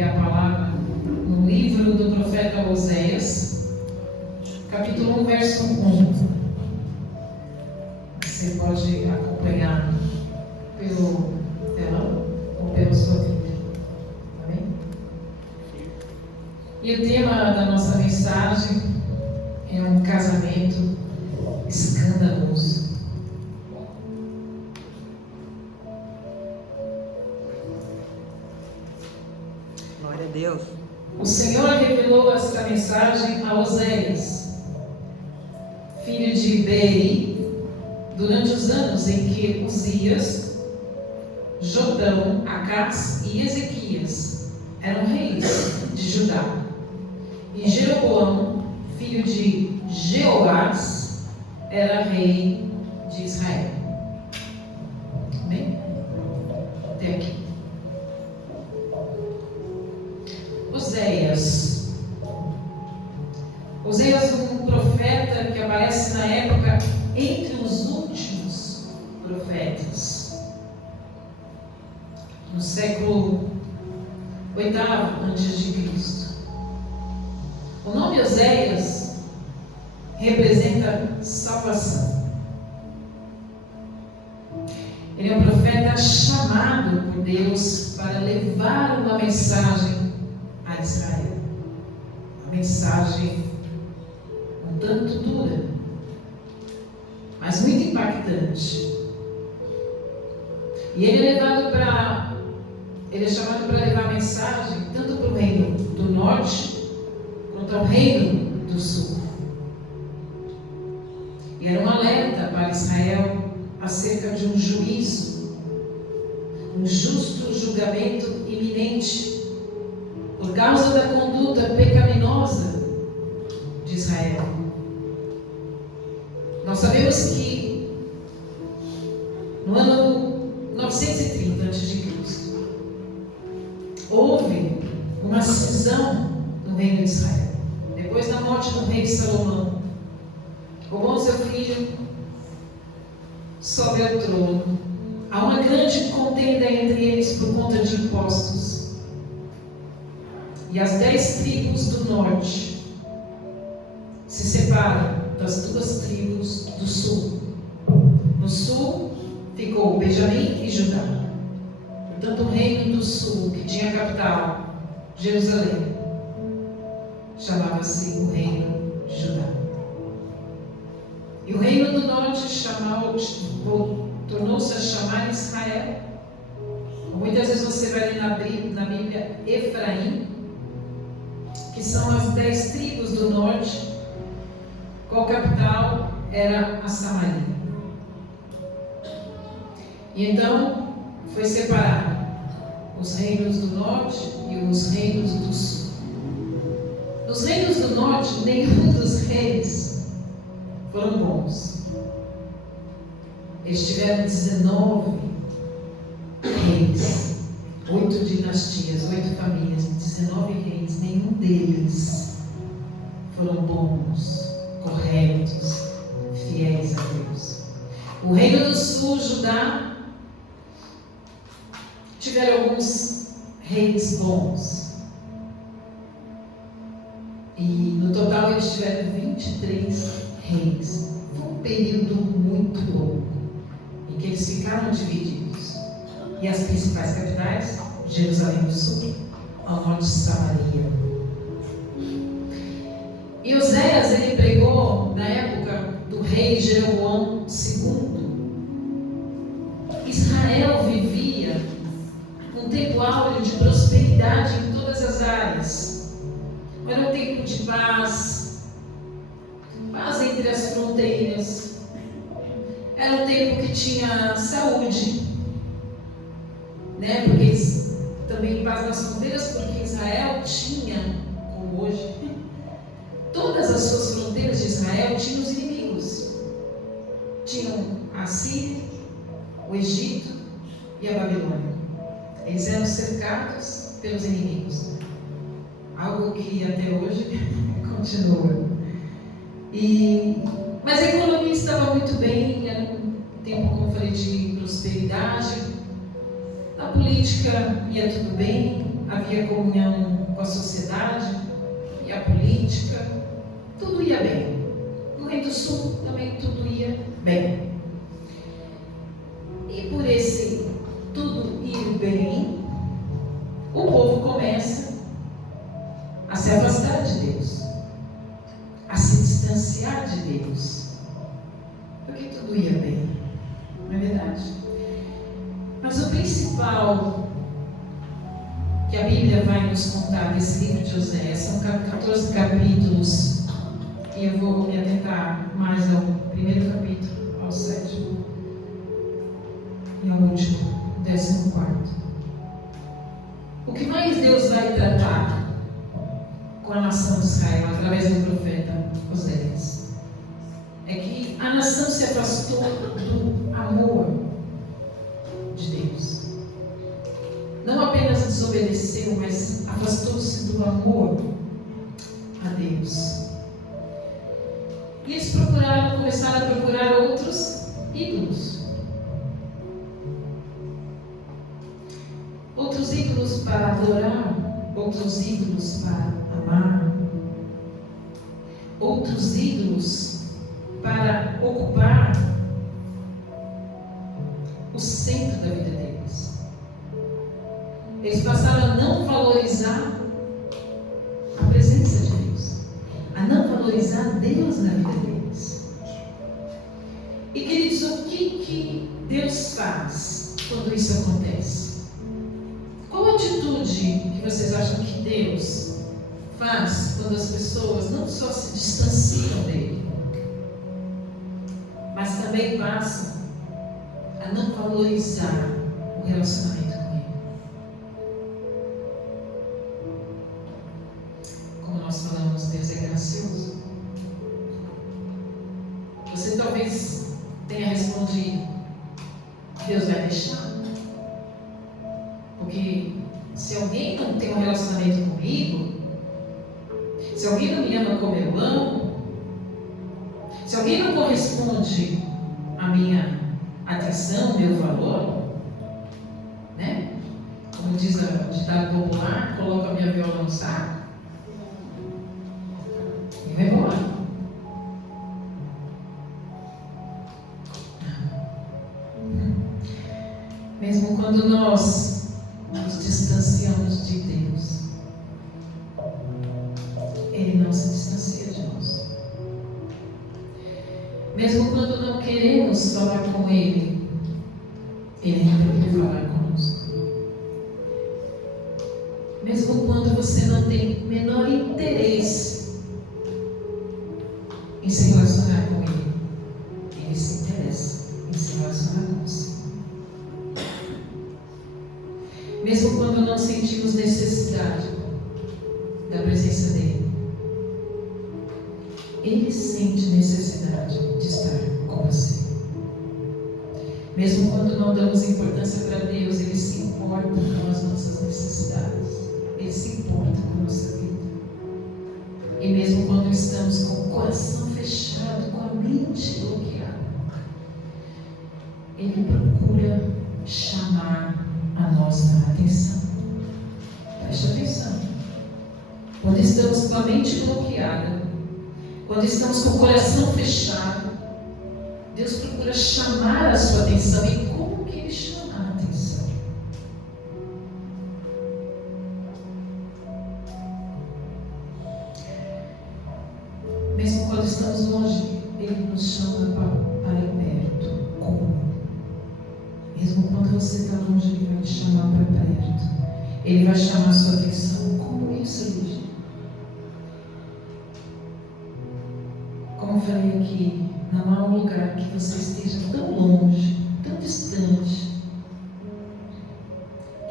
abrir a palavra no livro do profeta Oséias, capítulo 1, verso 1. Você pode acompanhar pelo telão ou pela sua Bíblia. Amém? E o tema da nossa mensagem é um casamento escandaloso. Glória a Deus. O Senhor revelou esta mensagem a Oséias, filho de Beeri, durante os anos em que Uzias, Jotão, Acás e Ezequias eram reis de Judá, e Jeroboão, filho de Jeoás, era rei de Israel. Amém? Até aqui. Oséias, um profeta que aparece na época entre os últimos profetas, no século 8 antes de Cristo. O nome Oséias representa salvação. Ele é um profeta chamado por Deus para levar uma mensagem a Israel. Uma mensagem um tanto dura, mas muito impactante. E ele é chamado para levar a mensagem tanto para o reino do norte quanto ao reino do sul. E era um alerta para Israel acerca de um juízo, um justo julgamento iminente por causa da conduta pecaminosa de Israel. Nós sabemos que no ano 930 a.C. houve uma cisão no reino de Israel. Depois da morte do rei Salomão, roubou seu filho sobre o trono. Há uma grande contenda entre eles por conta de impostos. E as 10 tribos do norte se separam das 2 tribos do sul. No sul ficou Benjamim e Judá. Portanto, o reino do sul, que tinha a capital, Jerusalém, chamava-se o reino de Judá. E o reino do norte tornou-se a chamar Israel. Muitas vezes você vai ler na Bíblia Efraim, que são as 10 tribos do norte, qual capital era a Samaria. E então foi separado os reinos do norte e os reinos do sul. Nos reinos do norte, nenhum dos reis foram bons. Eles tiveram 19 reis, 8 dinastias, 8 famílias, 19 reis. Nenhum deles foram bons, corretos, fiéis a Deus. O reino do sul, Judá, tiveram alguns reis bons. E no total eles tiveram 23 reis. Foi um período muito longo em que eles ficaram divididos. E as principais capitais, Jerusalém do sul, ao norte de Samaria. E Oséias, ele pregou na época do rei Jeroboão II. Israel vivia um tempo áureo de prosperidade em todas as áreas. Era um tempo de paz entre as fronteiras. Era um tempo que tinha saúde, né? Porque eles também paz nas fronteiras, porque Israel tinha, como hoje, todas as suas fronteiras de Israel tinham os inimigos. Tinham a Síria, o Egito e a Babilônia. Eles eram cercados pelos inimigos. Algo que até hoje continua. Mas a economia estava muito bem, era um tempo, como eu falei, de prosperidade. Na política ia tudo bem, havia comunhão com a sociedade e a política, tudo ia bem. No Reino do Sul também tudo ia bem. E por esse tudo ir bem, o povo começa a se afastar de Deus, a se distanciar de Deus, porque tudo ia bem, não é verdade? Mas o principal que a Bíblia vai nos contar desse livro de Oséias são 14 capítulos, e eu vou me atentar mais ao primeiro capítulo, ao 7º e ao último, 14º. O que mais Deus vai tratar com a nação de Israel através do profeta Oséias é que a nação se afastou do amor de Deus. Não apenas desobedeceu, mas afastou-se do amor a Deus. E eles começaram a procurar outros ídolos. Outros ídolos para adorar, outros ídolos para amar, outros ídolos para ocupar o centro da vida deles. Eles passaram a não valorizar a presença de Deus, a não valorizar Deus na vida deles. E queridos, o que Deus faz quando isso acontece? Qual a atitude que vocês acham que Deus faz quando as pessoas não só se distanciam dele, mas também passam a não valorizar o relacionamento com ele? Como nós falamos, Deus é gracioso. Você talvez tenha respondido: Deus vai deixar. Porque se alguém não tem um relacionamento comigo, se alguém não me ama como eu amo, se alguém não corresponde à minha atenção, ao meu valor, né? Como diz o ditado popular, coloca a minha viola no saco e vai embora. Mesmo quando nós nos distanciamos de Deus, Ele não se distancia de nós. Mesmo quando não queremos falar com Ele, Ele ainda quer falar conosco. Mesmo quando você não tem menor interesse em se relacionar com Ele, Ele se interessa em se relacionar com você. Mesmo quando não sentimos necessidade da presença dele, Ele sente necessidade de estar com você. Mesmo quando não damos importância para Deus, Ele se importa com as nossas necessidades. Ele se importa com a nossa vida. E mesmo quando estamos com o coração fechado, com a mente bloqueada, Ele procura chamar a nossa atenção. Preste atenção. Quando estamos com a mente bloqueada, quando estamos com o coração fechado, Deus procura chamar a sua atenção. E como que Ele chama a atenção? Mesmo quando estamos longe, Ele nos chama para perto. Como? Mesmo quando você está longe, Ele vai te chamar para perto. Ele vai chamar a sua atenção. Como isso, Lígia? Como eu falei aqui, não há um lugar que você esteja tão longe, tão distante,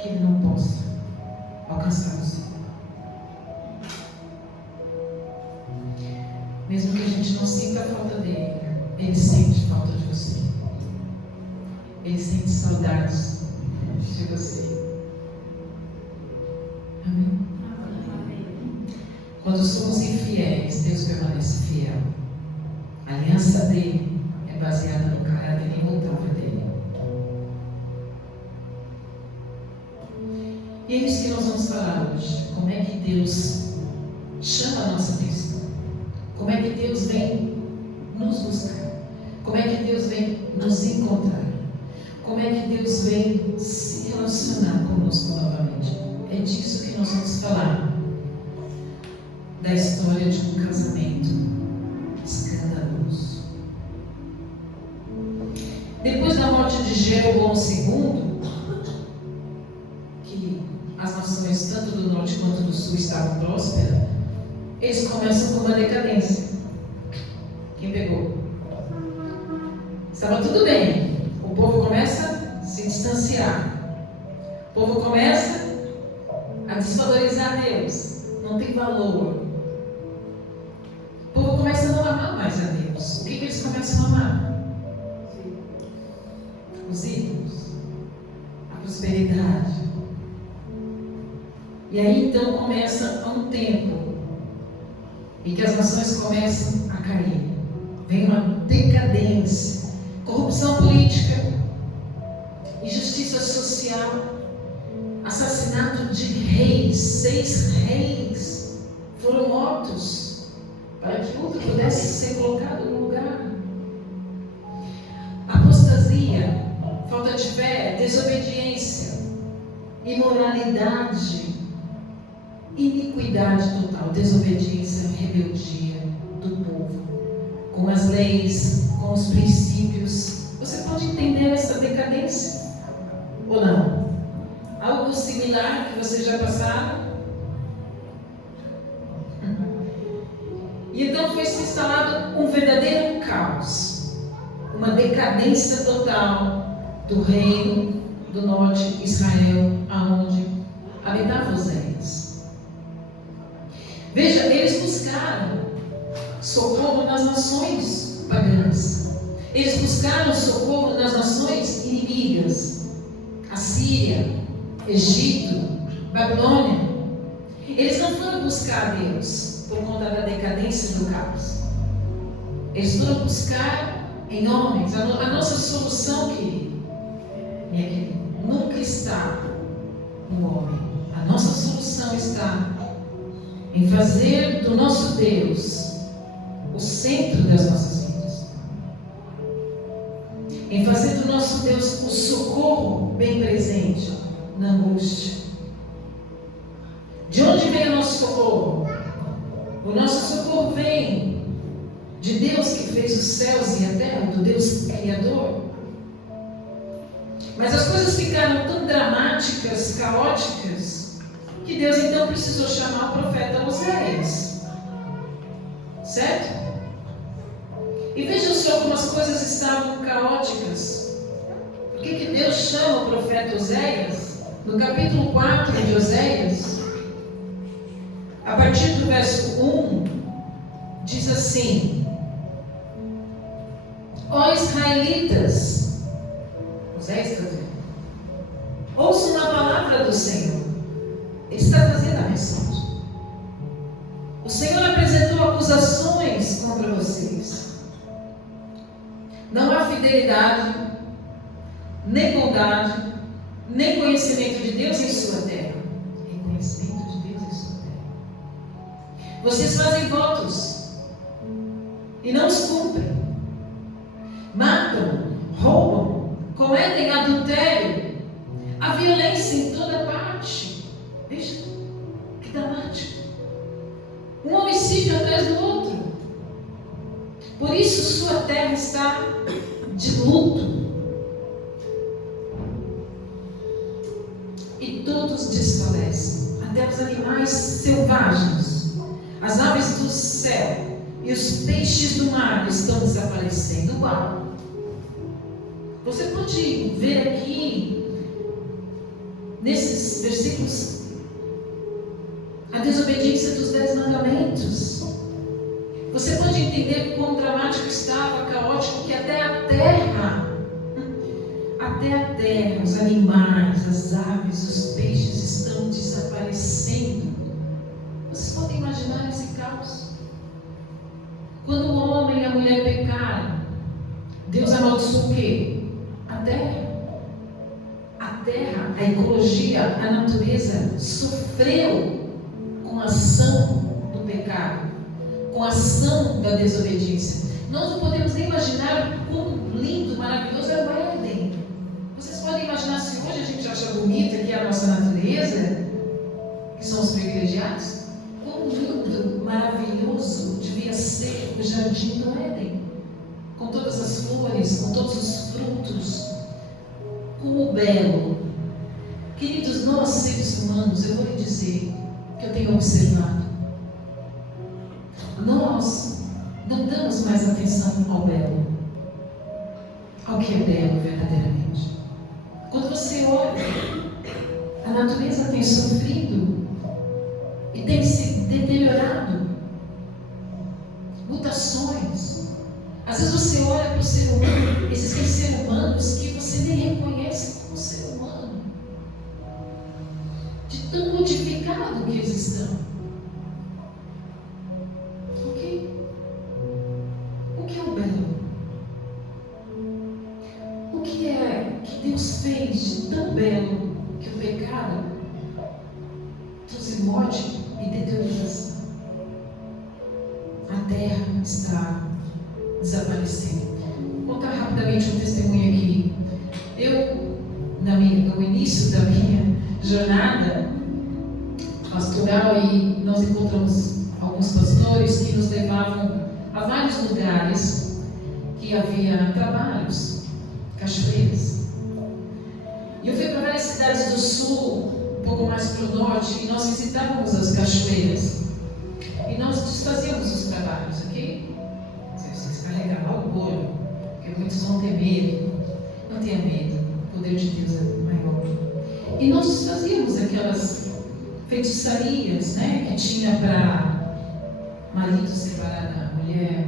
que Ele não possa alcançar você. Mesmo que a gente não sinta a falta dele, Ele sente falta de você. Ele sente saudades de você. Amém? Quando somos infiéis, Deus permanece fiel. A aliança dele é baseada no caráter imutável dele. E é isso que nós vamos falar hoje. Como é que Deus chama a nossa atenção? Como é que Deus vem nos buscar? Como é que Deus vem nos encontrar? Como é que Deus vem se relacionar conosco novamente? É disso que nós vamos falar. Da história de um casamento escandaloso. Depois da morte de Jeroboão II, que as nações, tanto do norte quanto do sul, estavam prósperas, eles começam com uma decadência. Quem pegou? Estava tudo bem. O povo começa a se distanciar. O povo começa a desvalorizar Deus. Não tem valor. O povo começa a não amar mais a Deus. O que eles começam a amar? Os ídolos. A prosperidade. E aí então começa um tempo em que as nações começam a cair. Vem uma decadência, corrupção política, injustiça social, assassinato de reis. 6 reis foram mortos para que outro pudesse ser colocado no lugar. Apostasia, falta de fé, desobediência, imoralidade, iniquidade total, desobediência, rebeldia do povo, com as leis, com os princípios. Você pode entender essa decadência ou não? Algo similar que você já passaram? E então foi se instalado um verdadeiro caos, uma decadência total do reino do norte, Israel, aonde habitava Oséias. Veja, eles buscaram socorro nas nações pagãs. Eles buscaram socorro nas nações inimigas. Assíria, Egito, Babilônia. Eles não foram buscar Deus por conta da decadência do caos. Eles foram buscar em homens. A nossa solução, querido, minha querida, nunca está no homem. A nossa solução está em fazer do nosso Deus o centro das nossas vidas. Em fazer do nosso Deus o socorro bem presente na angústia. De onde vem o nosso socorro? O nosso socorro vem de Deus que fez os céus e a terra, do Deus Criador. Mas as coisas ficaram tão dramáticas, caóticas, que Deus então precisou chamar o profeta Oséias. Certo? E vejam só como as coisas estavam caóticas. Por que Deus chama o profeta Oséias? No capítulo 4 de Oséias, a partir do verso 1, diz assim: Ó Israelitas, Oséias está dizendo, ouçam a palavra do Senhor. Ele está trazendo a mensagem. O Senhor apresentou acusações contra vocês. Não há fidelidade, nem bondade, nem conhecimento de Deus em sua terra. Reconhecimento de Deus em sua terra. Vocês fazem votos e não os cumprem. Matam, roubam, cometem adultério, a violência em toda parte. Veja, que dramático. Um homicídio atrás do outro. Por isso sua terra está de luto. E todos desfalecem, até os animais selvagens, as aves do céu e os peixes do mar estão desaparecendo. Uau! Você pode ver aqui, nesses versículos, a desobediência dos 10 mandamentos. Você pode entender quão dramático estava, caótico, que até a terra, os animais, as aves, os peixes estão desaparecendo. Vocês podem imaginar esse caos? Quando o homem e a mulher pecaram, Deus amaldiçoou o quê? A terra. A terra, a ecologia, a natureza sofreu com a ação do pecado, com a ação da desobediência. Nós não podemos nem imaginar quão lindo, maravilhoso era o Éden. Vocês podem imaginar se hoje a gente acha bonita que é a nossa natureza, que são os privilegiados? Quão lindo, maravilhoso devia ser o jardim do Éden, com todas as flores, com todos os frutos, como belo. Queridos, nós seres humanos, eu vou lhe dizer que eu tenho observado, nós não damos mais atenção ao belo, ao que é belo verdadeiramente. Quando você olha, a natureza tem sofrido e tem se deteriorado, mutações. Às vezes você olha para o ser humano, existem seres humanos que você nem reconhece como ser humano, de tão modificado que eles estão. O que é o belo? O que é que Deus fez de tão belo que o pecado trouxe morte e deterioração? A terra está desaparecendo. Vou contar rapidamente um testemunho aqui. Eu, no início da minha jornada pastoral, e nós encontramos alguns pastores que nos levavam a vários lugares que havia trabalhos, cachoeiras. E eu fui para várias cidades do sul, um pouco mais para o norte, e nós visitávamos as cachoeiras. E nós desfazíamos os trabalhos, ok? Vocês carregavam o bolo, porque muitos vão ter medo. Não tenha medo, o poder de Deus é maior. E nós desfazíamos aquelas feitiçarias, né, que tinha para marido separar da mulher,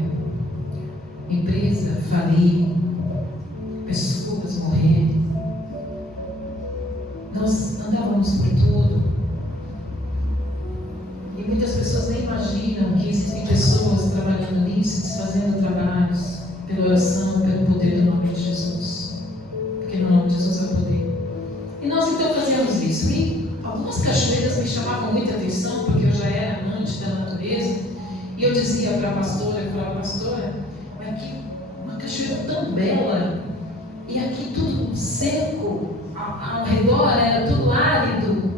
empresa falir, pessoas morrerem. Nós andávamos por tudo. E muitas pessoas nem imaginam que existem pessoas trabalhando nisso, desfazendo trabalhos, pela oração, pelo poder do nome de Jesus. Porque no nome de Jesus há poder. E nós então fazíamos isso. E algumas cachoeiras me chamavam muita atenção, porque eu já era amante da natureza. E eu dizia para a pastora, eu falava, pastora, mas que uma cachoeira tão bela, e aqui tudo seco, ao redor era tudo árido,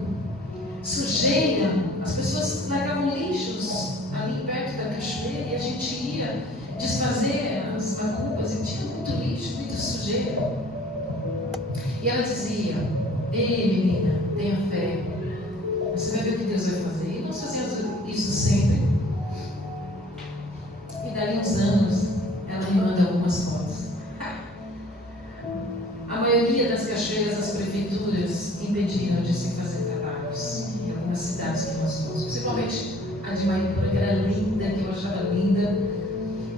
sujeira. As pessoas largavam lixos ali perto da cachoeira e a gente ia desfazer as macumbas e tinha muito lixo, muita sujeira. E ela dizia, ei menina, tenha fé, você vai ver o que Deus vai fazer. E nós fazíamos isso sempre. E dali uns anos ela me manda algumas fotos. A maioria das cachoeiras, as prefeituras impediram de se fazer trabalhos em algumas cidades que nós fomos, principalmente a de Maipura, que era linda, que eu achava linda,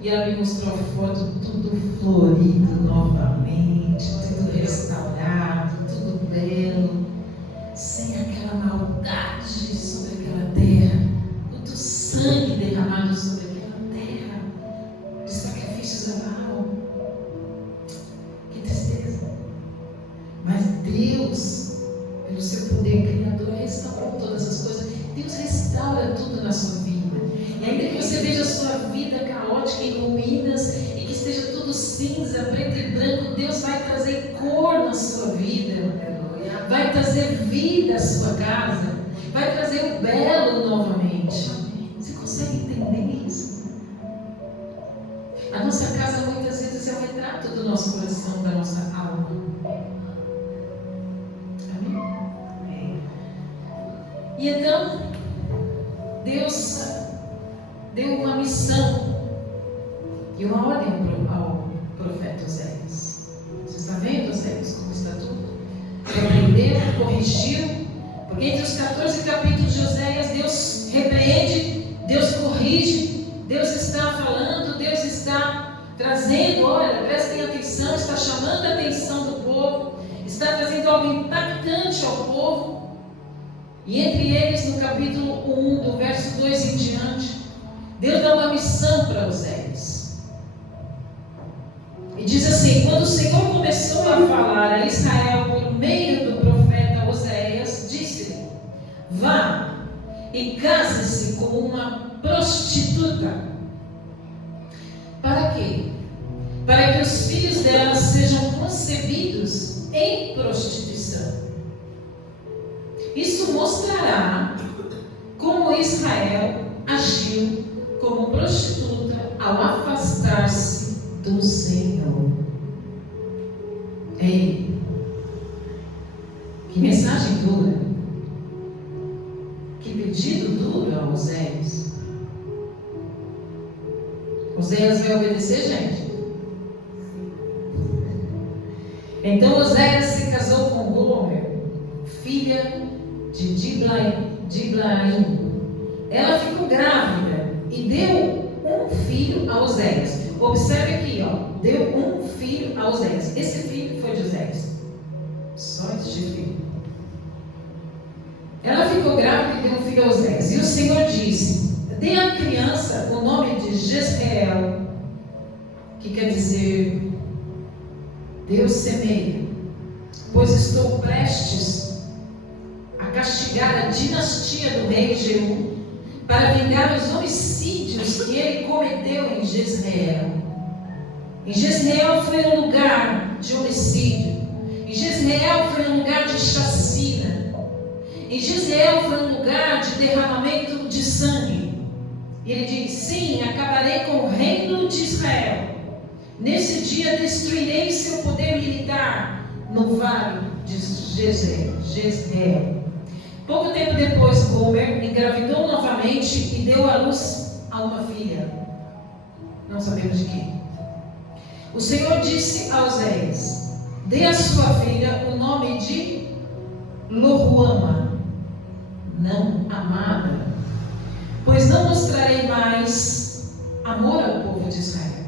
e ela me mostrou a foto, tudo florido novamente, tudo restaurado, tudo belo, sem aquela maldade sobre aquela terra, muito sangue derramado sobre aquela terra, de sacrifícios a Baal. Que tristeza! Mas Deus, pelo seu poder criador, restaurou todas as coisas. Deus restaura tudo na sua vida. E ainda que você veja a sua vida caótica, em ruínas, e que esteja tudo cinza, preto e branco, Deus vai trazer cor na sua vida, vai trazer vida à sua casa, vai trazer o belo novamente. Você consegue entender isso? A nossa casa muitas vezes é o retrato do nosso coração, da nossa alma. Amém? E então, Deus deu uma missão e uma ordem ao profeta Oséias. Você está vendo, Oséias, como está tudo? Repreendeu, corrigiu, porque entre os 14 capítulos de Oséias, Deus repreende, Deus corrige, Deus está falando, Deus está trazendo, olha, prestem atenção, está chamando a atenção do povo, está trazendo algo impactante ao povo. E entre eles, no capítulo 1, do verso 2 em diante, Deus dá uma missão para Oséias. E diz assim: quando o Senhor começou a falar a Israel por meio do profeta vá e case-se com uma prostituta. Para quê? Para que os filhos dela sejam concebidos em prostituição. Isso mostrará como Israel agiu como prostituta ao afastar-se do Senhor. Ei, que mensagem dura, que pedido duro a Oséias. Oséias vai obedecer, gente? Então Oséias se casou com Gomer, filha de Diblaim. Ela ficou grávida e deu um filho a Oséias. Observe aqui, ó, deu um filho a Oséias. Esse filho foi de Oséias. Só este filho. Ela ficou grávida e deu um filho a Oséias. E o Senhor disse: dê à criança o nome de Jezreel, que quer dizer Deus semeia, pois estou prestes a castigar a dinastia do rei Jeú, para vingar os homicídios que ele cometeu em Jezreel. Em Jezreel foi um lugar de homicídio. Em Jezreel foi um lugar de chacina. Em Jezreel foi um lugar de derramamento de sangue. E ele diz: sim, acabarei com o reino de Israel. Nesse dia destruirei seu poder militar no vale de Jezreel. Pouco tempo depois, Gomer engravidou novamente e deu à luz a uma filha. Não sabemos de quem. O Senhor disse a Oséias: dê à sua filha o nome de Loruama, não amada, pois não mostrarei mais amor ao povo de Israel,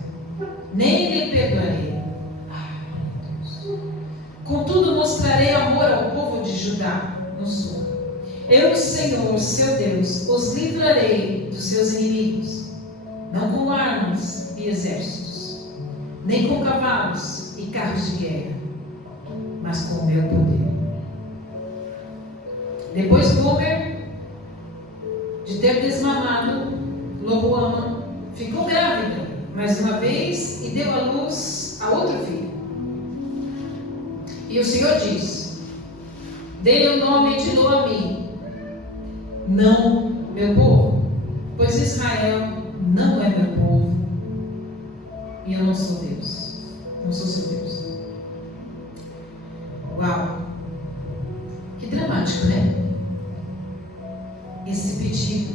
nem lhe perdoarei. Contudo, mostrarei amor ao povo de Judá no sul. Eu, Senhor, seu Deus, os livrarei dos seus inimigos, não com armas e exércitos, nem com cavalos e carros de guerra, mas com o meu poder. Depois Gomer, de ter desmamado Loruama, ficou grávida mais uma vez e deu à luz a outro filho. E o Senhor diz: dê-lhe o nome de Noemi, não meu povo, pois Israel não é meu povo e eu não sou Deus, não sou seu Deus. Uau, que dramático, né? Esse pedido.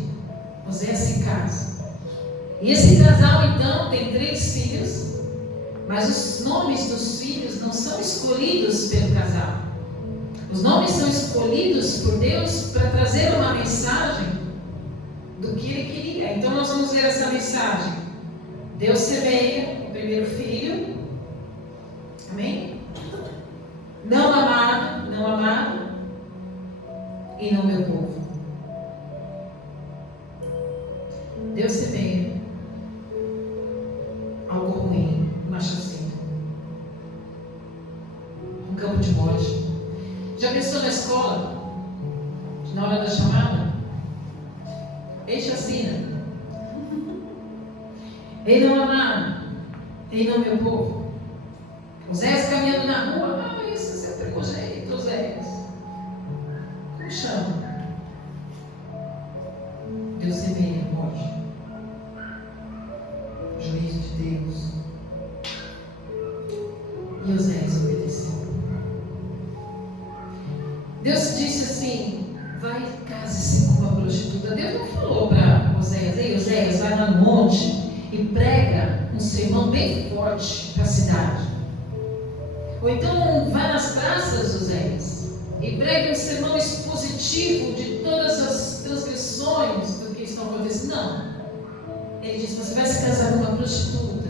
Oséias se casa, e esse casal então tem 3 filhos, mas os nomes dos filhos não são escolhidos pelo casal. Os nomes são escolhidos por Deus para trazer uma mensagem do que Ele queria. Então nós vamos ver essa mensagem. Deus semeia o primeiro filho. Amém? Não amado, não amado, e não meu povo. Deus semeia algo ruim, uma chacina, um campo de morte. Já pensou na escola, na hora da chamada? Ei, chacina. Ei, não amado. Ei, não meu povo. Oséias caminhando na rua. Ah, mas esse é primogênito, Oséias. Como chama? Deus semeia morte. Juízo de Deus. E Oséias obedeceu. Deus disse assim: vai e case-se com uma prostituta. Deus não falou para Oséias: ei, Oséias, vai lá no monte e prega um sermão bem forte para a cidade. Ou então vai nas praças, Oséias, e pregue um sermão expositivo de todas as transgressões do que estão acontecendo. Não. Ele disse: você vai se casar com uma prostituta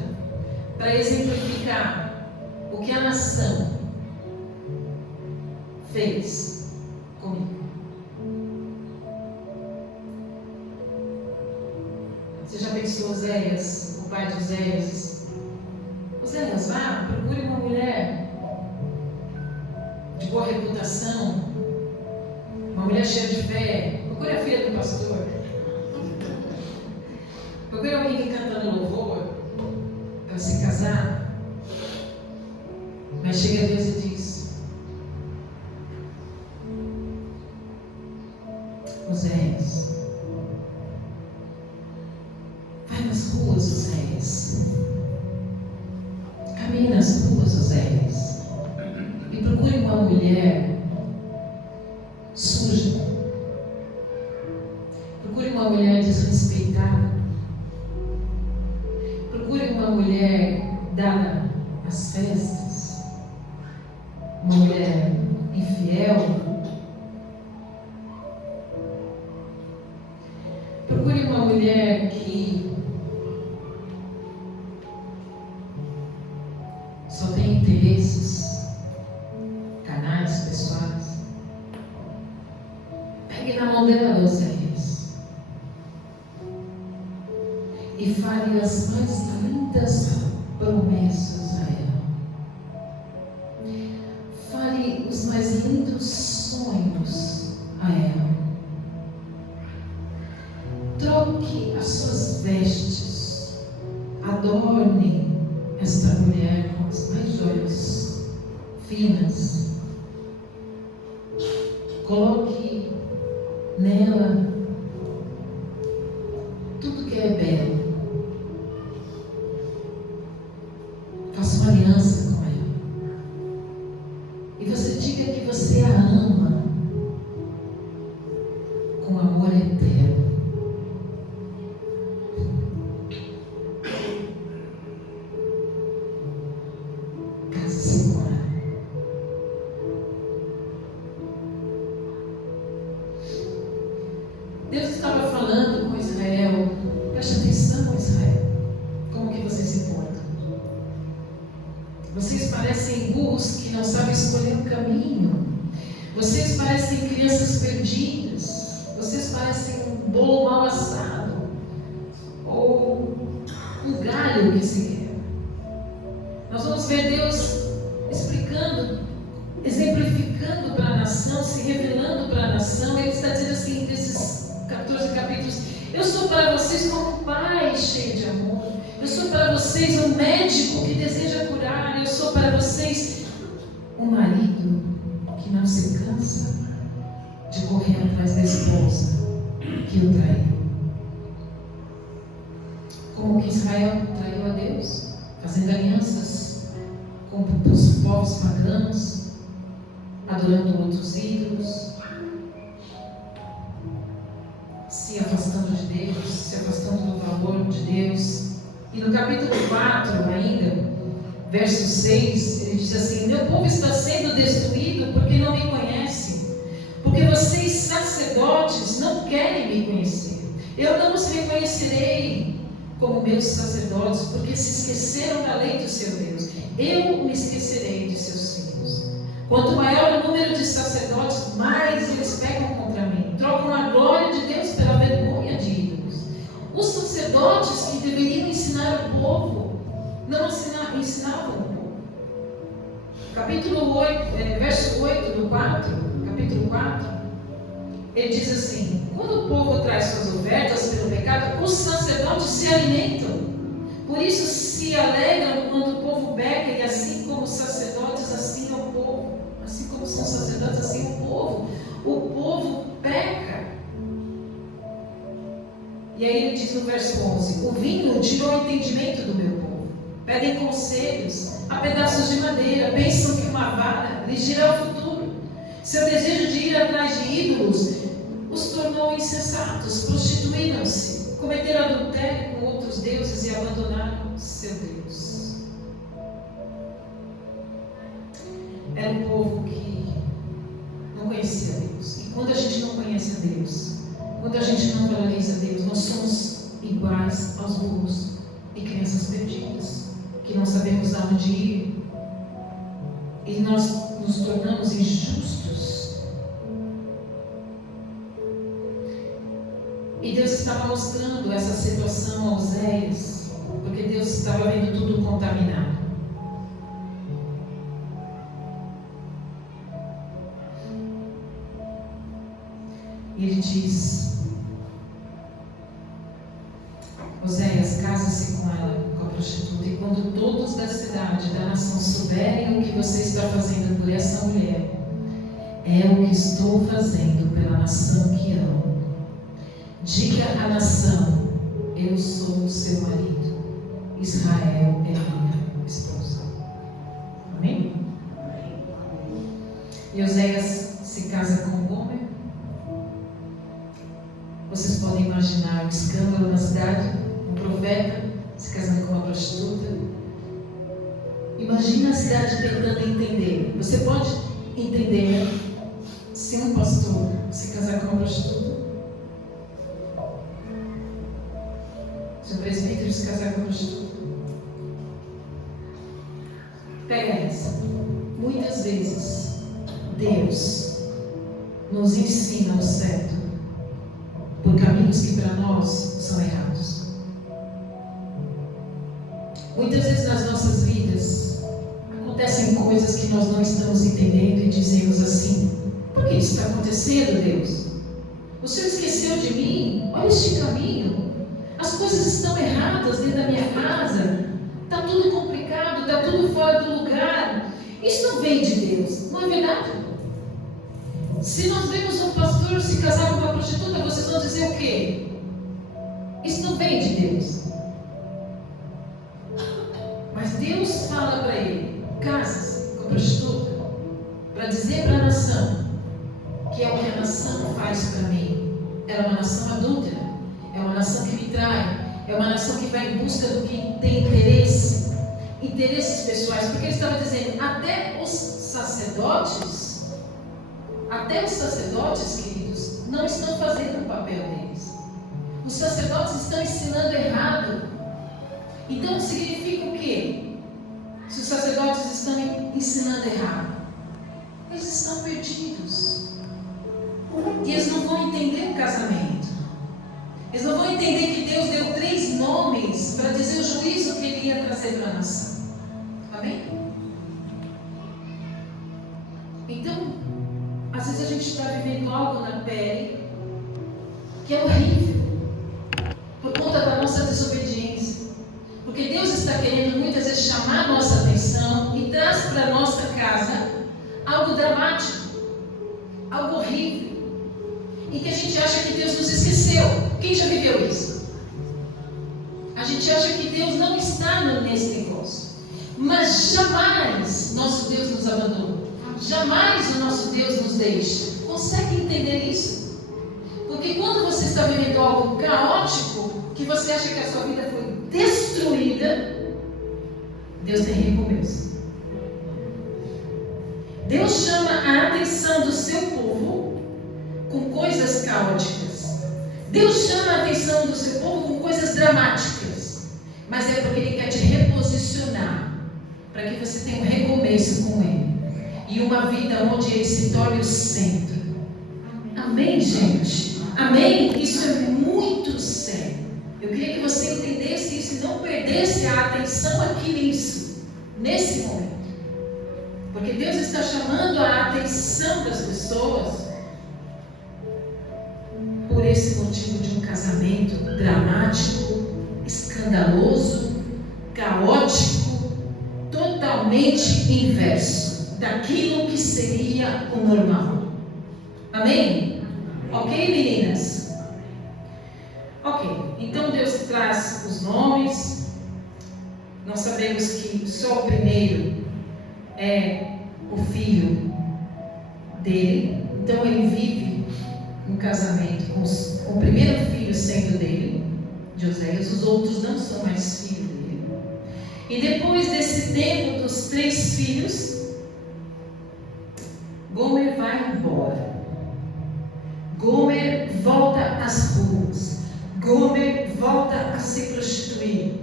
para exemplificar o que a nação fez comigo. Você já pensou, Oséias, o pai de Oséias? Oséias, vá, procure uma mulher de boa reputação, uma mulher mulher cheia de fé. Procure a filha do pastor. Procure alguém que canta no louvor para se casar. Mas chega a Deus e diz: Oséias, vai nas ruas, Oséias. Caminhe nas ruas, Oséias, e procure uma mulher suja. Procure uma mulher desrespeitada. Procure uma mulher dada às festas. Uma mulher infiel. Procure uma mulher que só tem interesses carnais, pessoais. Pegue na mão dela, Oséias, e fale as mais lindas promessas a ela. Fale os mais lindos sonhos a ela. Troque as suas vestes. Adorne esta mulher com as mais joias finas. Coloque nela tudo que é belo. Faça uma aliança com ela. E você diga que você a ama com amor eterno. Case-se com ela. Deus estava falando com Israel. Preste atenção, Israel. Como que vocês se portam? Vocês parecem burros que não sabem escolher o caminho. Vocês parecem crianças perdidas. Vocês parecem um bolo mal assado. Ou um galho que se quebra. Nós vamos ver Deus explicando, exemplificando para a nação, se revelando para a nação. Ele está dizendo assim, desses 14 capítulos: eu sou para vocês como um pai cheio de amor. Eu sou para vocês um médico que deseja curar. Eu sou para vocês um marido que não se cansa de correr atrás da esposa que o traiu. Como que Israel traiu a Deus? Fazendo alianças com os povos pagãos, adorando outros ídolos, se afastando de Deus, se afastando do valor de Deus. E no capítulo 4 ainda, verso 6, ele diz assim: meu povo está sendo destruído porque não me conhece, porque vocês sacerdotes não querem me conhecer. Eu não os reconhecerei como meus sacerdotes, porque se esqueceram da lei do seu Deus. Eu me esquecerei de seus filhos. Quanto maior o número de sacerdotes, mais eles pecam contra mim. Trocam a glória de Deus pela vergonha de ídolos. Os sacerdotes que deveriam ensinar o povo, não ensinavam o povo. Capítulo 8, verso 8 do 4, capítulo 4, ele diz assim: quando o povo traz suas ofertas pelo pecado, os sacerdotes se alimentam. Por isso se alegram quando o povo peca, e assim como os sacerdotes, assim é o povo. Assim como são sacerdotes, assim é o povo. O povo peca. E aí ele diz no verso 11: o vinho tirou o entendimento do meu povo. Pedem conselhos a pedaços de madeira, pensam que uma vara lhes dirá o futuro. Seu desejo de ir atrás de ídolos os tornou insensatos, prostituíram-se, cometeram adultério com outros deuses e abandonaram seu Deus. Era um povo que não conhecia Deus. E quando a gente não conhece a Deus, quando a gente não valoriza Deus, nós somos iguais aos burros e crianças perdidas, que não sabemos aonde ir, e nós nos tornamos injustos. E Deus estava mostrando essa situação a Oséias, porque Deus estava vendo tudo contaminado. E ele diz: Oséias, case-se com ela, com a prostituta, e quando todos da cidade, da nação, souberem o que você está fazendo por essa mulher, é o que estou fazendo pela nação que amo. Diga à nação: eu sou o seu marido, Israel é minha esposa. Amém? E Oséias se casa com Gomer. Vocês podem imaginar o escândalo na cidade, um profeta se casando com uma prostituta. Imagina a cidade tentando entender. Você pode entender se um pastor se casar com uma prostituta? Se um presbítero se casar com uma prostituta? Pega essa. Muitas vezes Deus nos ensina o certo por caminhos que para nós são errados. Muitas vezes nas nossas vidas acontecem coisas que nós não estamos entendendo e dizemos assim: por que isso está acontecendo, Deus? O Senhor esqueceu de mim? Olha este caminho. As coisas estão erradas dentro da minha casa. Está tudo complicado, está tudo fora do lugar. Isso não vem de Deus, não é verdade? Se nós vemos um pastor se casar com uma prostituta, vocês vão dizer o quê? Isso não vem de Deus. Mas Deus fala para ele: casa-se com a prostituta, para dizer para a nação que é o que a nação faz para mim. Ela é uma nação adúltera, é uma nação que me trai, é uma nação que vai em busca do que tem interesses pessoais. Porque ele estava dizendo: até os sacerdotes, queridos, não estão fazendo o papel deles. Os sacerdotes estão ensinando errado. Então significa o quê? Se os sacerdotes estão ensinando errado, eles estão perdidos. E eles não vão entender o casamento. Eles não vão entender que Deus deu 3 nomes para dizer o juízo que Ele ia trazer para a nação. Amém? Então, às vezes a gente está vivendo algo na pele que é horrível, por conta da nossa desobediência. Porque Deus está querendo muitas vezes chamar a nossa atenção e traz para a nossa casa algo dramático, algo horrível, e que a gente acha que Deus nos esqueceu. Quem já viveu isso? A gente acha que Deus não está nesse negócio. Mas jamais nosso Deus nos abandonou. Jamais o nosso Deus nos deixa. Consegue entender isso? Porque quando você está vivendo algo caótico, que você acha que a sua vida foi destruída, Deus tem recomeço. Deus chama a atenção do seu povo com coisas caóticas. Deus chama a atenção do seu povo com coisas dramáticas. Mas é porque Ele quer te reposicionar, para que você tenha um recomeço com Ele. E uma vida onde Ele se torne o centro. Amém, gente? Amém? Isso é muito sério. Eu queria que você entendesse isso e não perdesse a atenção aqui nisso, nesse momento. Porque Deus está chamando a atenção das pessoas por esse motivo de um casamento dramático, escandaloso, caótico, totalmente inverso daquilo que seria o normal. Amém? Ok, meninas? Ok, então Deus traz os nomes. Nós sabemos que só o primeiro é o filho dele. Então ele vive um casamento com o primeiro filho sendo dele, de Oséias. Os outros não são mais filhos dele. E depois desse tempo dos 3 filhos, Gomer vai embora. Gomer volta às ruas. Gomer volta a se prostituir.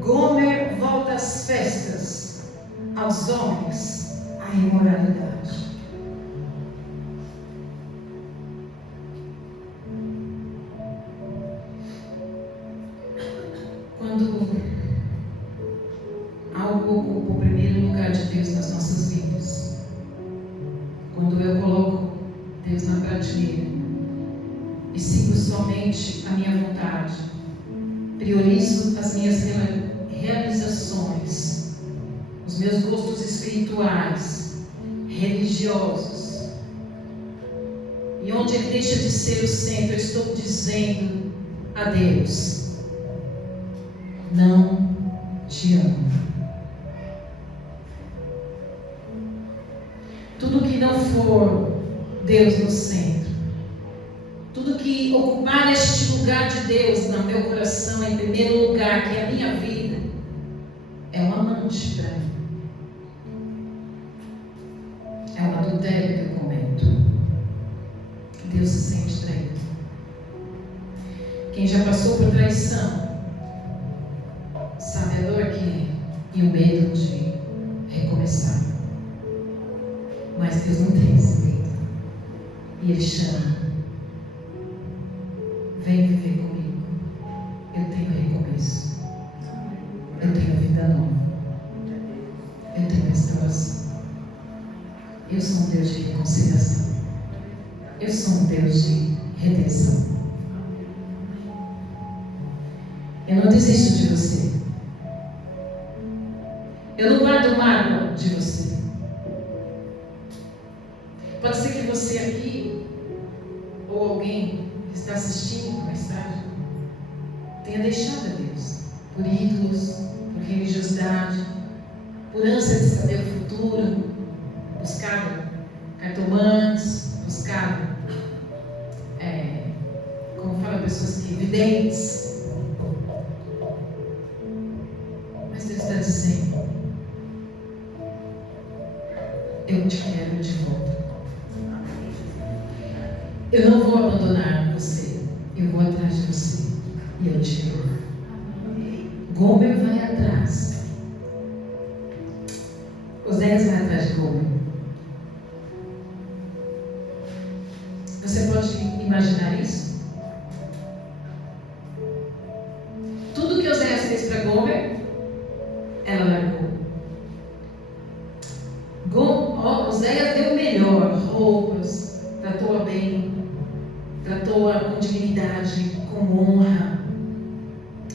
Gomer volta às festas, aos homens, à imoralidade. Quando algo ocupa o primeiro lugar de Deus nas nossas vidas, quando eu coloco Deus na prateleira, os meus gostos espirituais, religiosos, e onde Ele deixa de ser o centro, eu estou dizendo a Deus: não te amo. Tudo que não for Deus no centro, tudo que ocupar este lugar de Deus no meu coração, em primeiro lugar, que é a minha vida, é um amante para mim. É um adultério que eu cometo. Deus se sente traído. Quem já passou por traição sabe a dor que é e o medo de recomeçar. Mas Deus não tem esse medo. E Ele chama: vem viver comigo. Eu tenho recomeço. Eu tenho vida nova. Eu tenho restauração. Eu sou um Deus de reconciliação. Eu sou um Deus de redenção. Eu não desisto de você. Eu não guardo mágoa de você. Pode ser que você aqui, ou alguém que está assistindo a mensagem, tenha deixado a Deus por ídolos, por religiosidade, por ânsia de saber o futuro, buscado cartomantes, buscado, como fala pessoas que videntes. Mas Deus está dizendo: eu te quero de volta. Eu não vou abandonar você. Eu vou atrás de você. E eu te amo. Gomer vai atrás. Oséias vai atrás de Gomer. Você pode imaginar isso? Tudo que Oséias fez para Gomer, ela largou. Oséias deu o melhor: roupas, tratou-a bem, tratou-a com dignidade, com honra,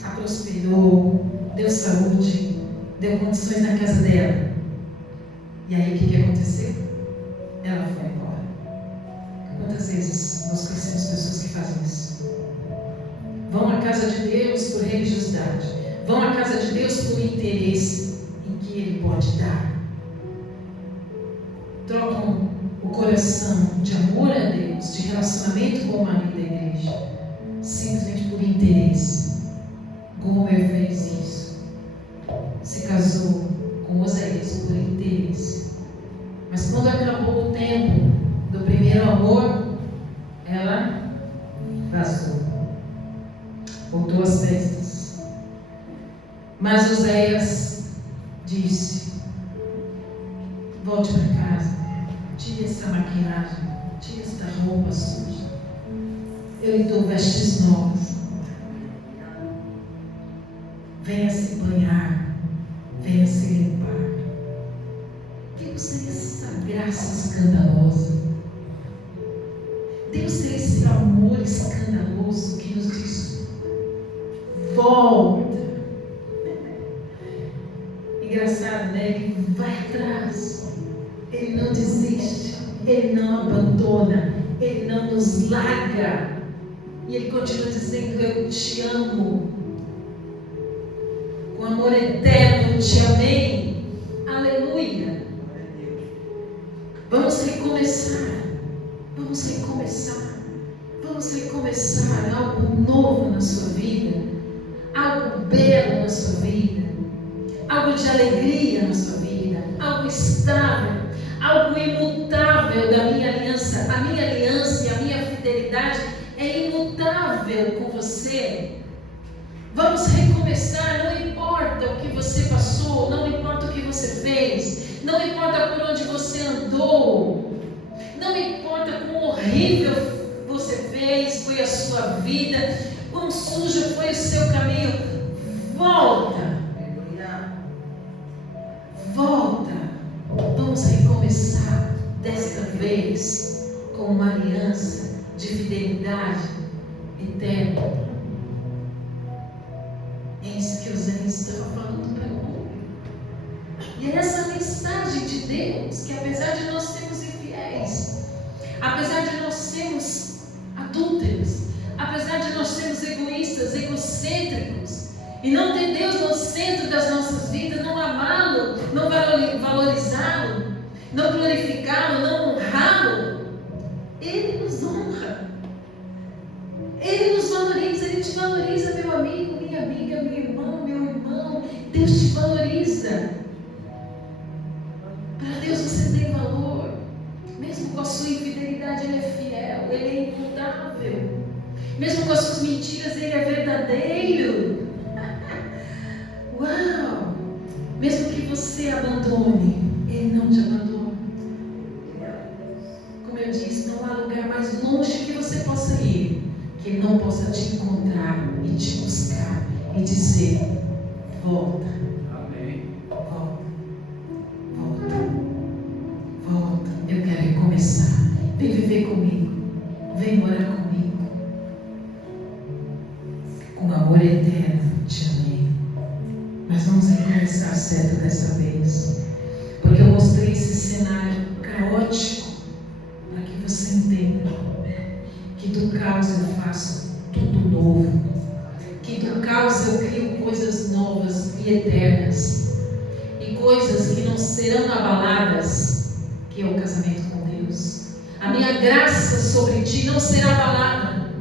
a prosperou, deu saúde, deu condições na casa dela. E aí o que aconteceu? Ela foi embora. Quantas vezes nós conhecemos pessoas que fazem isso? Vão à casa de Deus por religiosidade, vão à casa de Deus por interesse em que Ele pode dar. Trocam o coração de amor a Deus, de relacionamento com o marido da igreja, simplesmente por interesse. Gomer fez isso. Se casou com Oséias por interesse. Mas quando acabou o tempo do primeiro amor, ela vazou. Voltou às festas. Mas Oséias disse: volte para casa. Tire essa maquiagem, tire esta roupa suja. Eu lhe dou vestes novas. Venha se banhar, venha se limpar. Deus é essa graça escandalosa. Deus é esse amor escandaloso que nos diz: volta. Engraçado, né? Ele vai atrás. Ele não desiste, Ele não abandona, Ele não nos larga. E Ele continua dizendo: eu te amo. Com amor eterno eu te amei. Aleluia. Vamos recomeçar. Vamos recomeçar. Vamos recomeçar algo novo na sua vida. Algo belo na sua vida. Algo de alegria na sua vida. Algo estável. Algo imutável da minha aliança. A minha aliança e a minha fidelidade é imutável com você. Vamos recomeçar. Não importa o que você passou, não importa o que você fez, não importa por onde você andou, não importa quão horrível você fez, foi a sua vida, quão sujo foi o seu caminho. Volta. Volta. Vamos recomeçar desta vez com uma aliança de fidelidade eterna. É isso que o Zé estava falando para mim. E é essa mensagem de Deus que, apesar de nós sermos infiéis, apesar de nós sermos adúlteros, apesar de nós sermos egoístas, egocêntricos, e não ter Deus no centro das nossas vidas, não amá-lo, não valorizá-lo, não glorificá-lo, não honrá-lo, Ele nos honra, Ele nos valoriza, Ele te valoriza, meu amigo, minha amiga, meu irmão, Deus te valoriza. Para Deus você tem valor, mesmo com a sua infidelidade Ele é fiel, Ele é imutável, mesmo com as suas mentiras Ele é verdadeiro. Uau! Mesmo que você abandone, Ele não te abandona. Como eu disse, não há lugar mais longe que você possa ir que Ele não possa te encontrar e te buscar e dizer: volta. Amém. Volta. Eu quero recomeçar. Vem viver comigo. Vem morar comigo. Com amor eterno te amei. Mas vamos recomeçar certo dessa vez. Porque eu mostrei esse cenário caótico para que você entenda que do caos eu faço tudo novo. Que do caos eu crio coisas novas e eternas. E coisas que não serão abaladas, que é o casamento com Deus. A minha graça sobre ti não será abalada.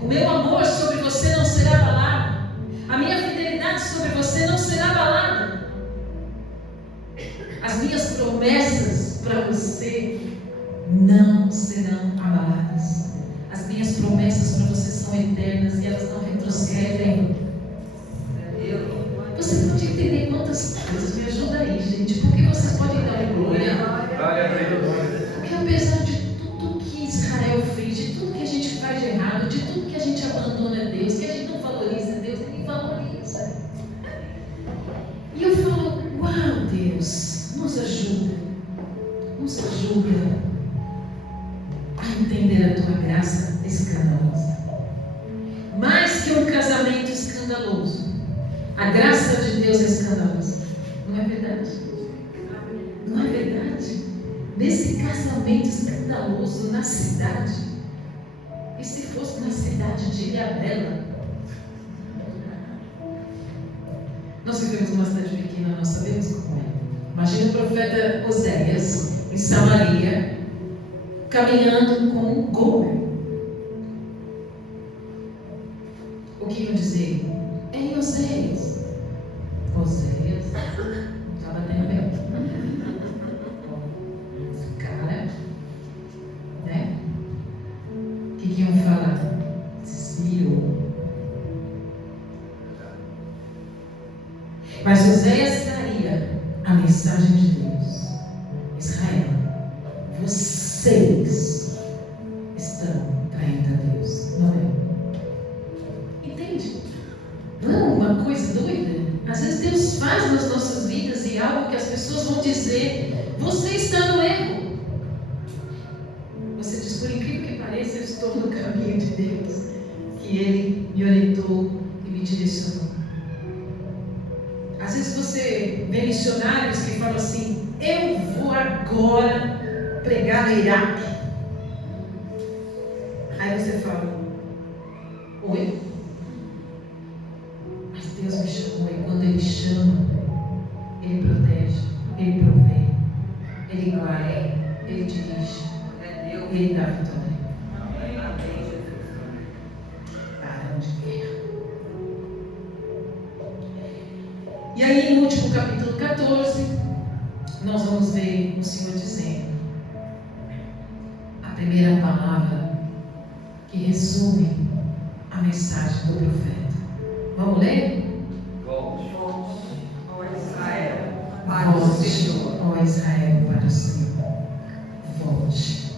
O meu amor sobre você não será abalado. A minha fidelidade sobre você não será abalada. As minhas promessas para você não serão abaladas. As minhas promessas para você são eternas e elas não retrocedem. Você pode entender quantas coisas? Me ajuda aí, gente. Porque vocês podem dar glória. Porque apesar de tudo que Israel fez, de tudo que a gente faz de errado, de tudo que a gente abandona Deus, que a gente não valoriza Deus, Ele valoriza. E eu falo: uau, Deus, nos ajuda a entender a tua graça escandalosa. Mais que um casamento escandaloso, a graça de Deus é escandalosa. Não é verdade? Não é verdade? Nesse casamento escandaloso na cidade, e se fosse na cidade de Ilhabela? Nós vivemos numa cidade pequena, nós sabemos como é. Imagina o profeta Oséias em Samaria, caminhando com um Gomer. O que iam dizer? Ei, Oséias, estava tendo bem. Cara, né? O que iam falar? Desviou. Mas Oséias daria a mensagem de Deus: Israel, vocês estão traindo a Deus, não é? Entende? Não é uma coisa doida? Às vezes Deus faz nas nossas vidas e algo que as pessoas vão dizer: você está no erro. Você diz: por incrível que pareça, eu estou no caminho de Deus, que Ele me orientou e me direcionou. Às vezes você vê missionários que falam assim: eu vou agora pregar no Iraque. Aí você fala: oi? Mas Deus me chamou, e quando Ele chama, Ele protege, Ele provê, Ele guarda, Ele dirige, Ele dá vitória. Para onde quer. E aí, no último capítulo 14, nós vamos ver o Senhor dizendo a primeira palavra que resume a mensagem do profeta. Vamos ler? Volte, ó Israel, para o Senhor. Ó Israel, para o Senhor. Volte.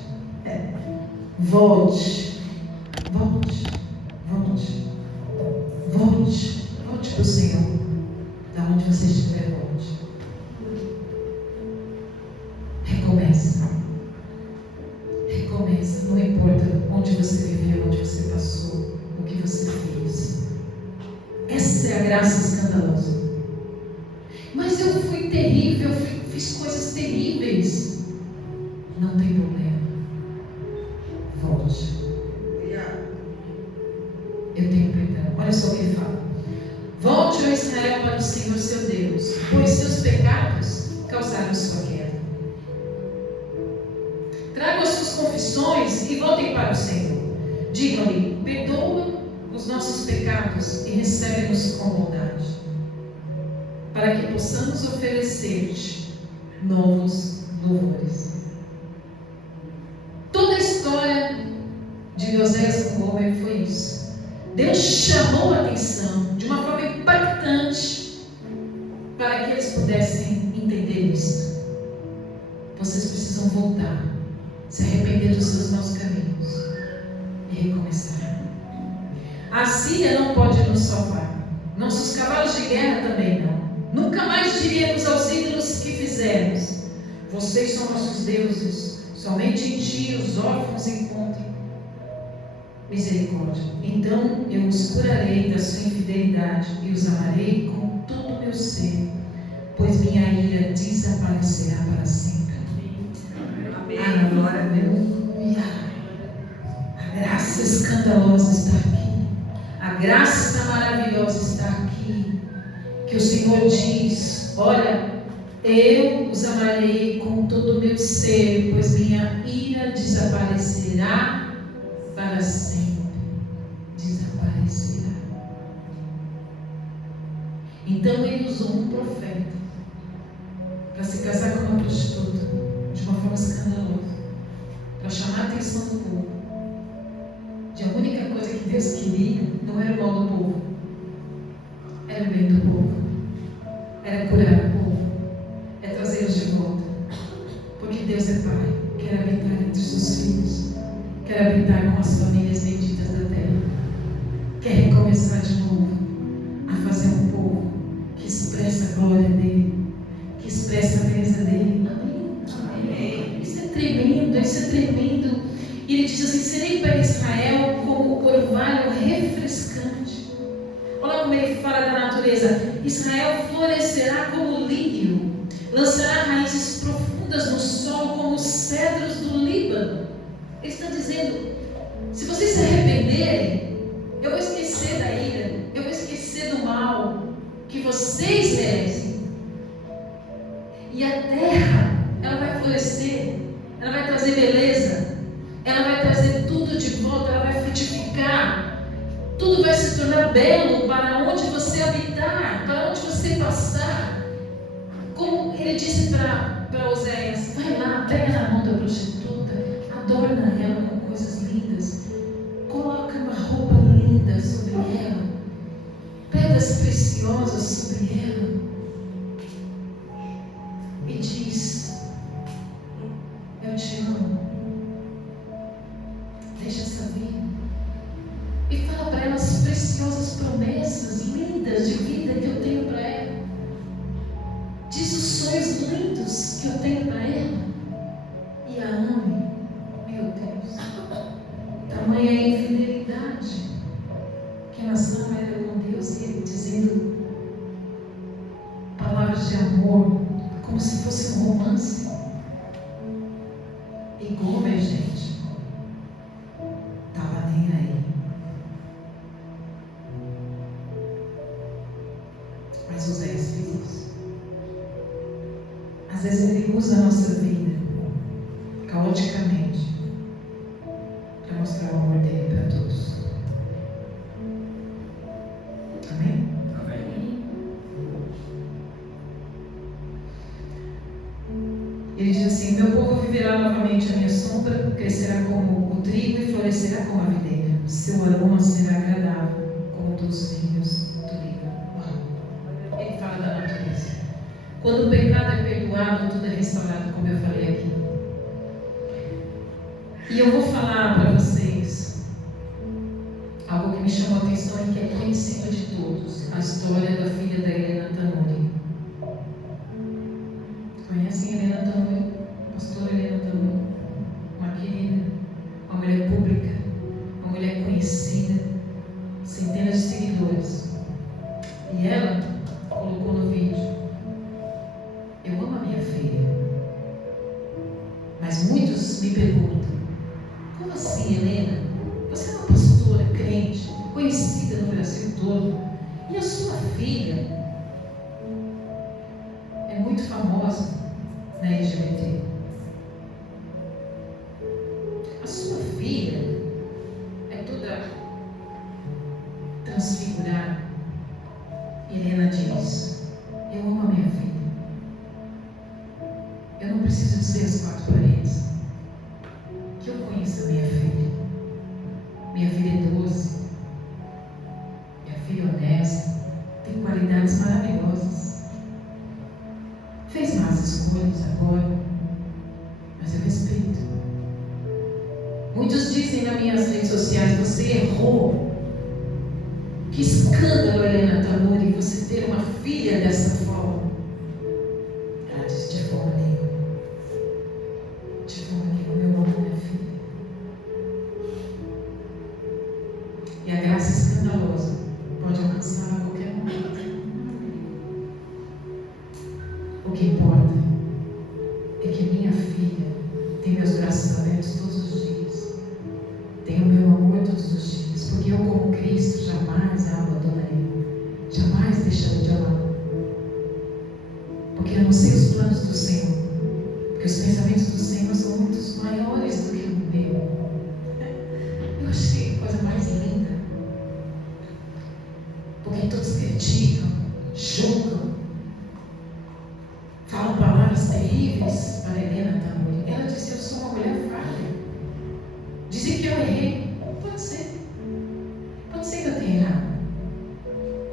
Volte. Volte. Volte. Volte. Volte para o Senhor. Da onde você estiver, volte. Recomeça. Recomeça. Não importa onde você viveu, onde você passou, o que você fez. Essa é a graça escandalosa. Mas eu fui terrível. eu fiz coisas terríveis. Não tem problema. Volte. Eu tenho perdão. Olha só o que ele fala. Volte, ó Israel, para o Senhor seu Deus, pois seus pecados causaram sua queda. Tragam as suas confissões e voltem para o Senhor. Digam-lhe: perdoa os nossos pecados e recebe-nos com bondade, para que possamos oferecer-te novos louvores. Toda a história de Oséias com Gomer foi isso. Deus chamou a atenção de uma forma impactante para que eles pudessem entender isso. Vocês precisam voltar, se arrepender dos seus maus caminhos e recomeçar. A Síria não pode nos salvar. Nossos cavalos de guerra também não. Nunca mais diríamos aos ídolos que fizemos: vocês são nossos deuses. Somente em ti os órfãos encontram misericórdia. Então eu os curarei da sua infidelidade e os amarei com todo o meu ser, pois minha ira desaparecerá para sempre. Amém. Aleluia. A graça escandalosa está aqui. A graça maravilhosa está aqui. Que o Senhor diz: olha, eu os amarei com todo o meu ser, pois minha ira desaparecerá para sempre. Desaparecerá. Então ele usou um profeta para se casar com uma prostituta de uma forma escandalosa, para chamar a atenção do povo. De a única coisa que Deus queria não era o mal do povo, era o bem do povo, era curar o povo, é trazê-los de volta, porque Deus é Pai, quer habitar entre os seus filhos, quer habitar com as famílias benditas da terra, quer recomeçar de novo a fazer um povo que expressa a glória dele, que expressa a beleza dele. Amém? Amém. Isso é tremendo, isso é tremendo. E ele diz assim: serei para Israel como orvalho refrescante. Olha como ele fala da natureza. Israel florescerá como lírio, lançará raízes profundas no solo como os cedros do Líbano. Ele está dizendo: se vocês se arrependerem, eu vou esquecer da ira, eu vou esquecer do mal que vocês merecem. E a terra, ela vai florescer, ela vai trazer beleza, ela vai trazer tudo de volta, ela vai frutificar, tudo vai se tornar belo para onde você habitar, para onde você passar. Como ele disse para Oséias: vai lá, pega na mão da prostituta, adorna ela com coisas lindas, coloca uma roupa linda sobre ela, pedras preciosas sobre ela, e diz: eu te amo, deixa essa vida, e fala para ela as preciosas promessas lindas de vida que eu tenho para ela, diz os sonhos lindos que eu tenho para ela, e a ame. Meu Deus, tamanha a infidelidade que a nação era com Deus, e ele dizendo palavras de amor como se fosse um romance. E Gomer, gente, estava nem aí. Mas Oséias fez isso. Às vezes ele usa a nossa vida caoticamente para mostrar o amor dele para todos. Amém? Amém. Ele diz assim: meu povo viverá novamente à minha sombra, crescerá como o trigo e florescerá como a videira. Seu aroma será agradável como dos vinhos do Líbano. Ele fala da natureza. Quando o pecado é perdoado, tudo é restaurado, como eu falei aqui. E eu vou falar para vocês algo que me chamou a atenção e que é conhecido de todos: a história da filha da Helena Tanuri. Conhecem a Helena Tanuri? Pastora Helena Tanuri? Uma querida, uma mulher pública, uma mulher conhecida, centenas de seguidores. E ela colocou no vídeo: eu amo a me perguntam: como assim, Helena? Você é uma pastora crente, conhecida no Brasil todo, e a sua filha é muito famosa na LGBT. A sua filha é toda transfigurada. Helena diz: eu amo a minha filha. Eu não preciso dizer as quatro paredes que eu conheço a minha filha. Minha filha é doce, minha filha é honesta, tem qualidades maravilhosas. Fez más escolhas agora, mas eu respeito. Muitos dizem nas minhas redes sociais: você errou. Que escândalo, Helena Tamuri, você ter uma filha dessa forma. Ela disse: de forma nenhuma. De forma nenhuma, eu amo minha filha. E a graça escandalosa pode alcançá-la a qualquer momento. O que importa é que minha filha tem meus braços abertos todos os dias. Tem o meu amor todos os dias. Porque eu, como Cristo, jamais a abandonarei. Jamais deixarei de amar. Porque eu não sei os planos do Senhor. Porque os pensamentos do Senhor são muito maiores do que o meu. Eu achei a coisa mais linda. Porque todos criticam, julgam, falam palavras terríveis para Helena Tamuri. Ela disse: eu sou uma mulher falha. Dizem que eu errei. Pode ser. Pode ser que eu tenha errado.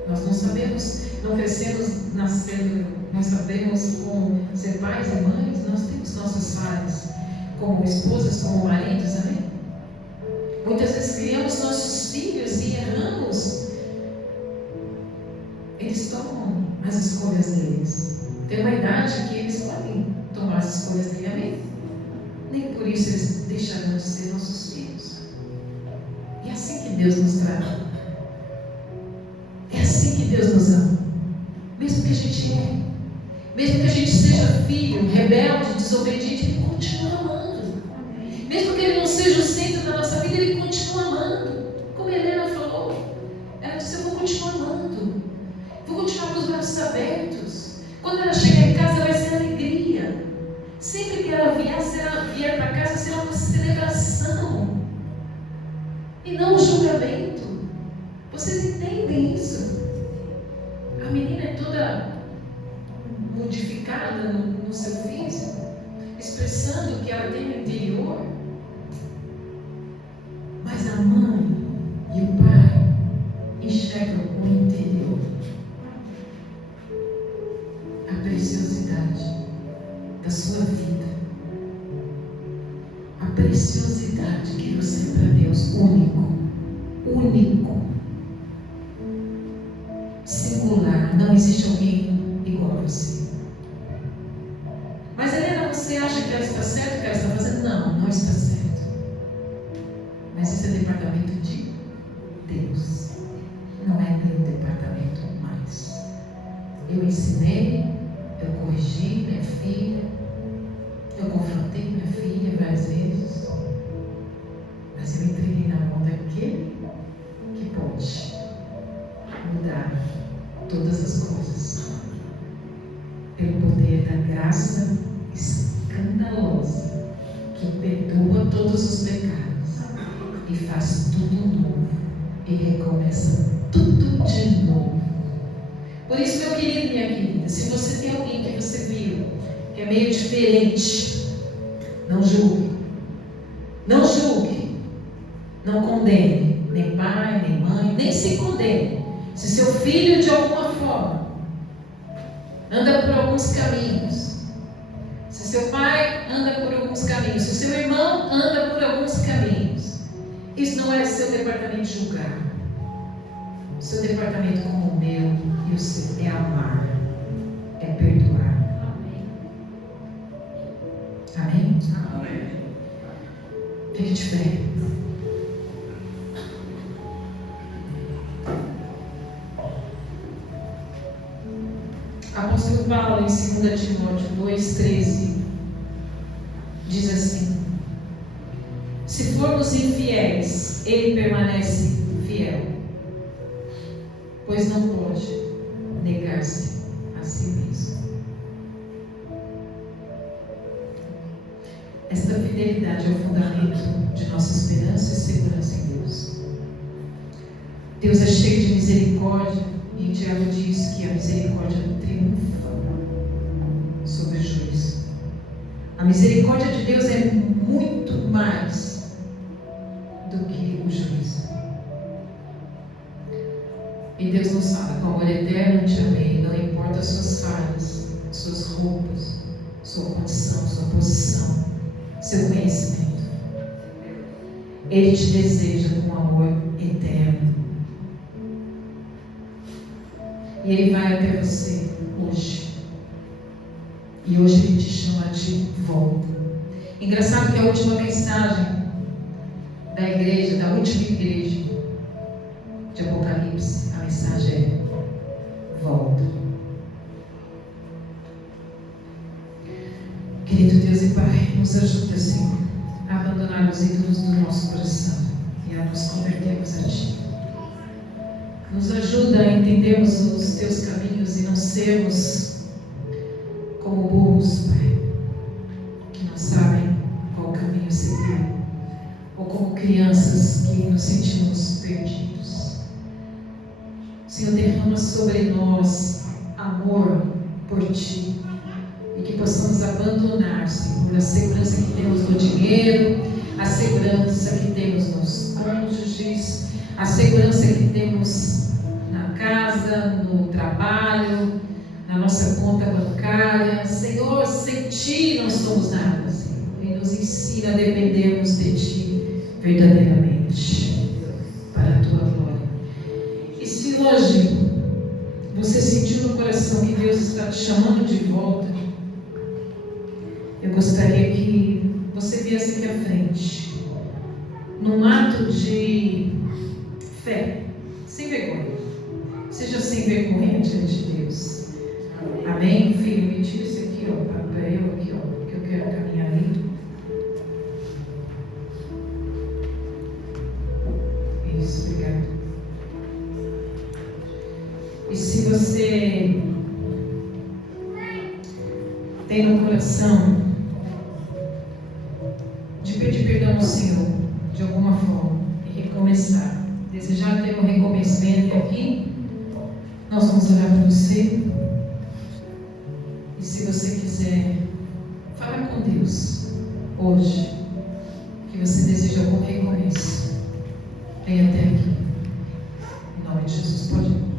Nós não sabemos, não crescemos nascendo, não sabemos como ser pais e mães. Nós temos nossas falhas, como esposas, como maridos, amém? Muitas vezes criamos nossos filhos e erramos. Eles tomam as escolhas deles. Tem uma idade que eles podem tomar as escolhas deles, amém? Nem por isso eles deixarão de ser nossos filhos. É assim que Deus nos trata. É assim que Deus nos ama. Mesmo que a gente erre, mesmo que a gente seja filho, rebelde, desobediente, Ele continua amando. Mesmo que Ele não seja o centro da nossa vida, Ele continua amando. Como a Helena falou, ela disse: eu vou continuar amando. Vou continuar com os braços abertos. Quando ela chegar em casa, vai ser alegria. Sempre que ela vier para casa, será uma celebração e não um julgamento. Vocês entendem isso? A menina é toda modificada no seu físico, expressando o que ela tem no interior. Mas a mãe e o pai enxergam o interior. A preciosidade da sua vida. A preciosidade que você é para Deus, único. Único. Singular. Não existe alguém igual a você. Mas Helena, você acha que ela está certa, que ela está fazendo? Não, não está certo. Mas esse é departamento de Deus. Não é meu departamento mais. Eu ensinei, eu corrigi minha filha, eu confrontei minha filha várias vezes, mas eu entreguei na mão daquele que pode mudar todas as coisas, pelo poder da graça escandalosa, que perdoa todos os pecados e faz tudo novo e recomeça tudo de novo. Por isso, meu querido, minha querida, se você tem alguém que você viu que é meio diferente, não julgue, não julgue, não condene, nem pai, nem mãe, nem se condene. Se seu filho de alguma forma anda por alguns caminhos, se seu pai anda por alguns caminhos, se seu irmão anda por alguns caminhos, isso não é seu departamento de julgar. O seu departamento, como o meu e o seu, é amar, é perdoar. Amém? Amém? Fique de pé. Apóstolo Paulo, em 2 Timóteo 2,13, diz assim: Se formos infiéis, Ele permanece fiel, pois não pode negar-se a si mesmo. Esta fidelidade é o fundamento de nossa esperança e segurança em Deus. Deus é cheio de misericórdia e Tiago diz que a misericórdia triunfa sobre o juízo. A misericórdia de Deus é muito mais do que o juízo. E Deus nos fala: com amor eterno te amei, não importa as suas falhas, suas roupas, sua condição, sua posição, seu conhecimento. Ele te deseja com amor eterno. E Ele vai até você hoje. E hoje Ele te chama de volta. Engraçado que a última mensagem da igreja, da última igreja de Apocalipse, a mensagem é: volta. Querido Deus e Pai, nos ajuda, Senhor, a abandonar os ídolos do nosso coração e a nos convertermos a Ti. Nos ajuda a entendermos os Teus caminhos e não sermos como burros, Pai, que não sabem qual caminho seguir, ou como crianças que nos sentimos perdidos. Senhor, derrama sobre nós amor por Ti e que possamos abandonar, Senhor, a segurança que temos no dinheiro, a segurança que temos nos cônjuges, a segurança que temos na casa, no trabalho, na nossa conta bancária. Senhor, sem Ti não somos nada, Senhor, e nos ensina a dependermos de Ti verdadeiramente, para a Tua glória. E se hoje você sentiu no coração que Deus está te chamando de volta, eu gostaria que você viesse aqui à frente, num ato de fé, sem vergonha. Seja sem vergonha diante de Deus. Amém? Filho, me tira isso aqui, ó, para eu aqui, ó, que eu quero caminhar ali. Isso, obrigado. E se você tem no coração de pedir perdão ao Senhor, de alguma forma, e recomeçar, desejar ter um recomeçamento aqui, nós vamos orar por você. E se você quiser falar com Deus hoje, que você deseja algum recomeço, venha até aqui. Em nome de Jesus, pode